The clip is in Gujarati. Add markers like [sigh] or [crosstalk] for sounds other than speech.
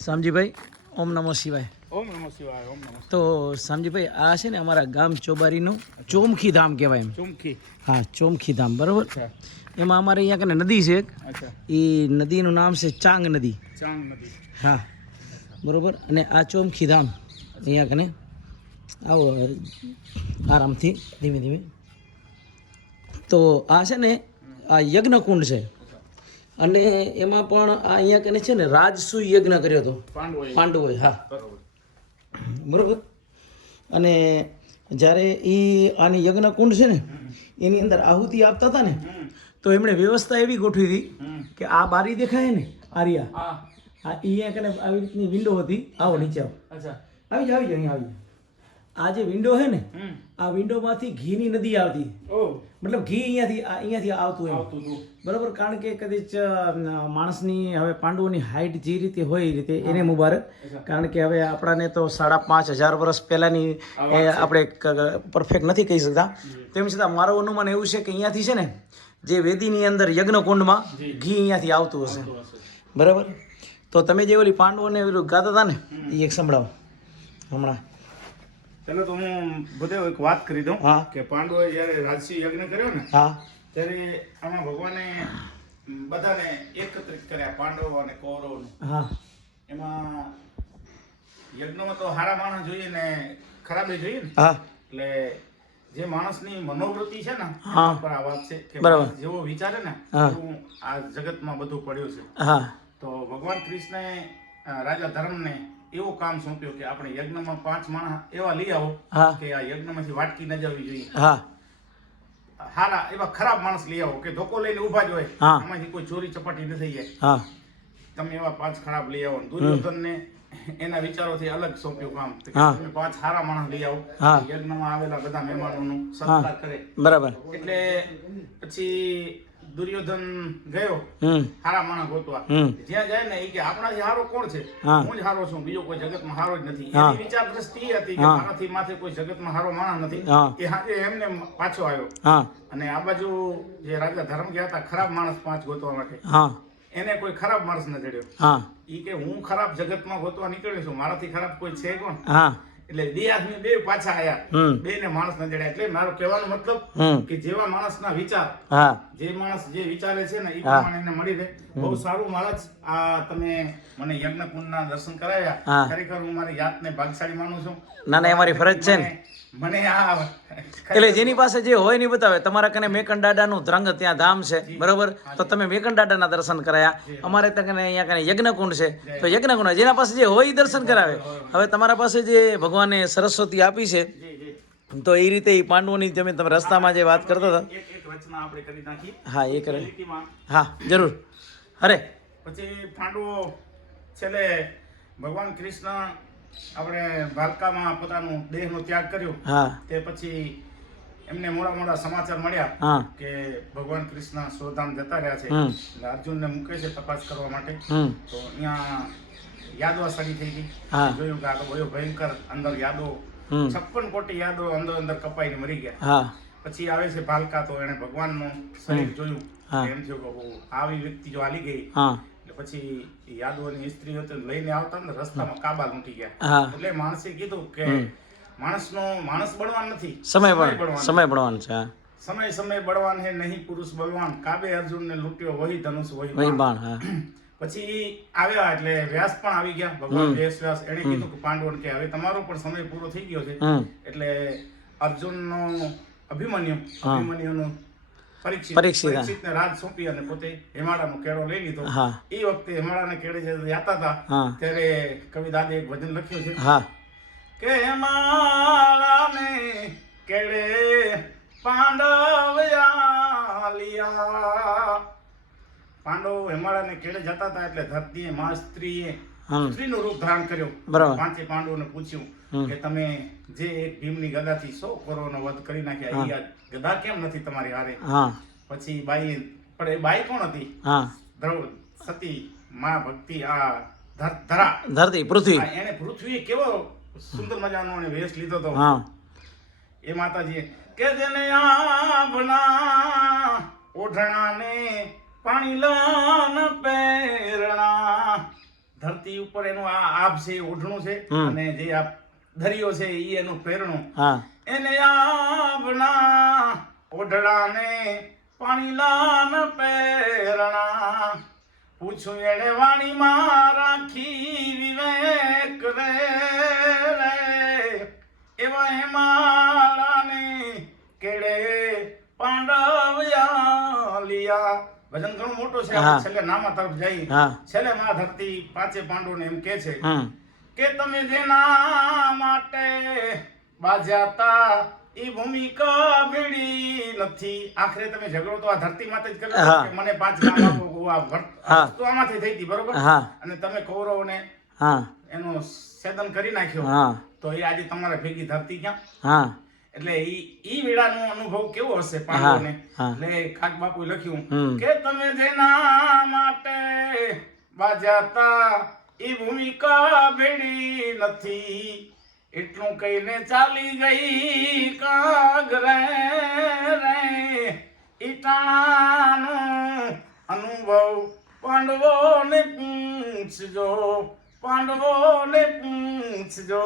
શામજીભાઈ ઓમ નમો શિવાય. ઓમ નમો શિવાય ઓમ નમો તો શામજીભાઈ આ છે ને અમારા ગામ ચોબારીનું ચોમખી ધામ કહેવાય એમ. ચોમખી. હા ચોમખી ધામ બરાબર? એમાં અમારે અહીંયા કને નદી છે એક. એ નદીનું નામ છે ચાંગ નદી. ચાંગ નદી. હા બરોબર? અને આ ચોમખી ધામ અહીંયા કને આવો આરામથી ધીમે ધીમે. તો આ છે ને આ યજ્ઞકુંડ છે. અને એમાં પણ આ અહીંયા કને છે ને રાજસુ યજ્ઞ કર્યો હતો. પાંડવો પાંડવોએ હા. બરોબર. અને જ્યારે એ આની યજ્ઞ કુંડ છે ને એની અંદર આહુતિ આપતા હતા ને તો એમણે વ્યવસ્થા એવી ગોઠવી હતી કે આ બારી દેખાય ને આર્યા. આ એ અહીંયા કને આવી રીતની વિન્ડો હતી. આવો નીચે આવો. આવી જાવ આવી જાવ અહીંયા આવી આ જે વિન્ડો છે ને આ વિન્ડોમાંથી ઘીની નદી આવતી. મતલબ ઘી અહીંયાથી આ અહીંયાથી આવતું એમ. બરાબર? કારણ કે કદાચ માણસની હવે પાંડવોની હાઈટ જે રીતે હોય એ રીતે એને મુબારક. કારણ કે હવે આપણાને તો સાડા પાંચ હજાર વર્ષ પહેલાંની આપણે પરફેક્ટ નથી કહી શકતા. તેમ છતાં મારું અનુમાન એવું છે કે અહીંયાથી છે ને જે વેદીની અંદર યજ્ઞકુંડમાં ઘી અહીંયાથી આવતું હશે. બરાબર? તો તમે જે ઓલી પાંડવોને ગાતા હતા ને એ એક સંભળાવો. હમણાં. પેલા તો હું બધે એક વાત કરી દઉં હા. કે પાંડવોએ જ્યારે રાજસી યજ્ઞ કર્યો ને હા. ત્યારે આમાં ભગવાને બધાને એકત્રિત કર્યા પાંડવો અને કૌરવોને. હા. એમાં યજ્ઞમાં તો સારા માણસ જોઈએ ને ખરાબે જોઈએ ને. હા. એટલે જે માણસની મનોવૃત્તિ છે ને હા. પર આ વાત છે કે જેવો વિચારે ને હું. આ જગતમાં બધું પડ્યું છે. હા. તો ભગવાન કૃષ્ણએ રાજા ધર્મને એવું કામ સોંપ્યો કે આપણે યજ્ઞમાં પાંચ માણસ એવા લઈ આવો કે આ યજ્ઞમાંથી વાટકી ન જવી જોઈએ. હારા એવા ખરાબ માણસ લઈ આવો કે ધોકો લઈને ઊભા જ હોય. હા. એમાંથી કોઈ ચોરી ચપાટી ન થઈ જાય. તમે એવા પાંચ ખરાબ લઈ આવો. દુર્યોધનને એના વિચારોથી અલગ સોંપ્યું કામ. તમે પાંચ સારા માણસ લઈ આવો. યજ્ઞમાં આવેલા બધા મહેમાનોનું સત્કાર કરે. બરાબર. એટલે પછી દુર્યોધન ગયો હારા માણસ ગોતવા. જ્યાં જાય ને એ કે આપણાથી હારો કોણ છે? હું. જ હારો છું બીજો કોઈ જગતમાં હારો જ નથી. એની વિચાર દ્રષ્ટિ હતી કે મારાથી માથે કોઈ જગતમાં હારો માણસ નથી. એ હાજે એમને પાછો આવ્યો. અને આ બાજુ જે રાજા ધર્મ ગયા હતા ખરાબ માણસ પાંચ ગોતવા માટે. એને કોઈ ખરાબ માણસ ન જડ્યો ઈ કે હું ખરાબ જગતમાં ગોતવા નીકળ્યો છું. મારાથી ખરાબ કોઈ છે કોણ? હા. એટલે બે બે પાછા આયા. બે ને માણસ ના જડ્યા. એટલે મારો કહેવાનો મતલબ કે જેવા માણસના વિચાર જે માણસ જે વિચારે છે ને એ પ્રમાણે એને મળી રહે. બહુ સારું માણસ આ તમે મને યજ્ઞ કુંડના દર્શન કરાવ્યા. ખરેખર હું મારી જાતને ભાગશાળી માનું છું. ના ના અમારી ફરજ છે ને. મને આ એટલે જેની પાસે જે હોય નહીં બતાવે. તમારા કને મેકન દાદાનું ધ્રંગ ત્યાં ધામ છે બરોબર? તો તમે મેકન દાદાના દર્શન કરાયા. અમારે ત્યાં કને અહીંયા કને યજ્ઞકુંડ છે. તો યજ્ઞકુંડ જેના પાસે જે હોય એ દર્શન કરાવે. હવે તમારા પાસે જે ભગવાને સરસ્વતી આપી છે. તો એ રીતે એ પાંડવોની તમે તમે રસ્તામાં જે વાત કરતા હતા. હા એ કરે. હા જરૂર. અરે. પછી પાંડવો છેલ્લે ભગવાન કૃષ્ણ આપણે ભાલકામાં પોતાનું દેહનો ત્યાગ કર્યો. હા. તે પછી એમને મોડા મોડા સમાચાર મળ્યા કે ભગવાન કૃષ્ણ સોધામ જતા રહ્યા છે. એટલે અર્જુનને મૂકે છે તપાસ કરવા માટે. તો અહીંયા યાદો સડી થઈ ગઈ. જોયું કે આ તો બહુ ભયંકર અંદર યાદો છપ્પન કોટી યાદો અંદર અંદર કપાઈને મરી ગયા. પછી આવે છે ભાલકા તો એને ભગવાનનું શરીર જોયું. એમ થયું કે આવી વ્યક્તિ જો હાલી ગઈ પછી યાદવોની સ્ત્રી હતી ને લઈને આવતા ને રસ્તામાં કાબા લૂંટી ગયા. એટલે માણસે કીધું કે માણસનો માણસ બળવાન નથી. સમય બળવાન સમય પડવાનું છે સમય સમય બળવાન હે નહીં પુરુષ બળવાન. કાબે અર્જુન ને લૂંટ્યો વહી ધનુષ વહી વહી બાણ. [clears throat] પછી આવ્યા એટલે વ્યાસ પણ આવી ગયા ભગવાન વ્યાસ વ્યાસ. એને કીધું કે પાંડવોને કે હવે તમારો પણ સમય પૂરો થઈ ગયો છે. હમ. એટલે અર્જુનનો અભિમન્યુ. અભિમન્યુનું પરીક્ષિત પરીક્ષિતને રાજ સોંપી અને પોતે હેમાડાનો કેળો લઈ લીધો. એ વખતે હેમાડાને કેળે જાતા હતા ત્યારે કવિ દાદે એક ભજન લખ્યું છે કે હેમાડાને પાંડવ હેમાડાને કેળે જતા હતા એટલે ધરતીએ મા સ્ત્રીએ સ્ત્રીનું રૂપ ધારણ કર્યું. બરાબર. પાંચે પાંડવોને પૂછ્યું કે તમે જે એક ભીમની ગદાથી સો કરોડનો વધ કરી નાખ્યા એ ગદા કેમ નથી તમારી હારે? પછી બાઈ પણ એ બાઈ કોણ હતી? દ્રૌ સતી મા ભક્તિ આ ધરા ધરતી પૃથ્વી. એને પૃથ્વીએ કેવો સુંદર મજાનો એને વેશ લીધો હતો. એ માતાજી કે જેને આભના ઓઢણાને પાણી લાન પેરણા ધરતી ઉપર એનું આ આભ છે ઓઢણું છે અને જે આ દરિયો છે એ એનું પેરણું હા. એને આભના ઓઢડાને પાણી લાન પેરણા પૂછું એણે વાણીમાં રાખી વિવેક રે. ભજન ઘણું મોટું છે. છેલ્લે નામા તરફ જઈ. છેલ્લે માં ધરતી પાંચે પાંડવોને એમ કે છે કે તમે જેના માટે બાજાતા ઈ ભૂમિકા ભીડી નથી. આખરે તમે ઝઘડો તો આ ધરતી માટે જ કર્યો કે મને પાંચ નામ આપો આ. વસ્તુ આમાંથી થઈ હતી બરોબર? અને તમે કૌરવને હા. એનું છેદન કરી નાખ્યો. તો એ આજે તમારે ભેગી ધરતી ક્યાં? હા. એટલે ઈ ઈ વેળાનો અનુભવ કેવો હશે પાંડવોને? એટલે કાક બાપુ લખ્યું કે તમે જેના માટે બાજાતા ઈ ભૂમિકા ભેડી નથી એટલું કહીને ચાલી ગઈ કાગરે રે. ઈટાણાનો અનુભવ પાંડવોને પૂછજો પાંડવોને પૂછજો.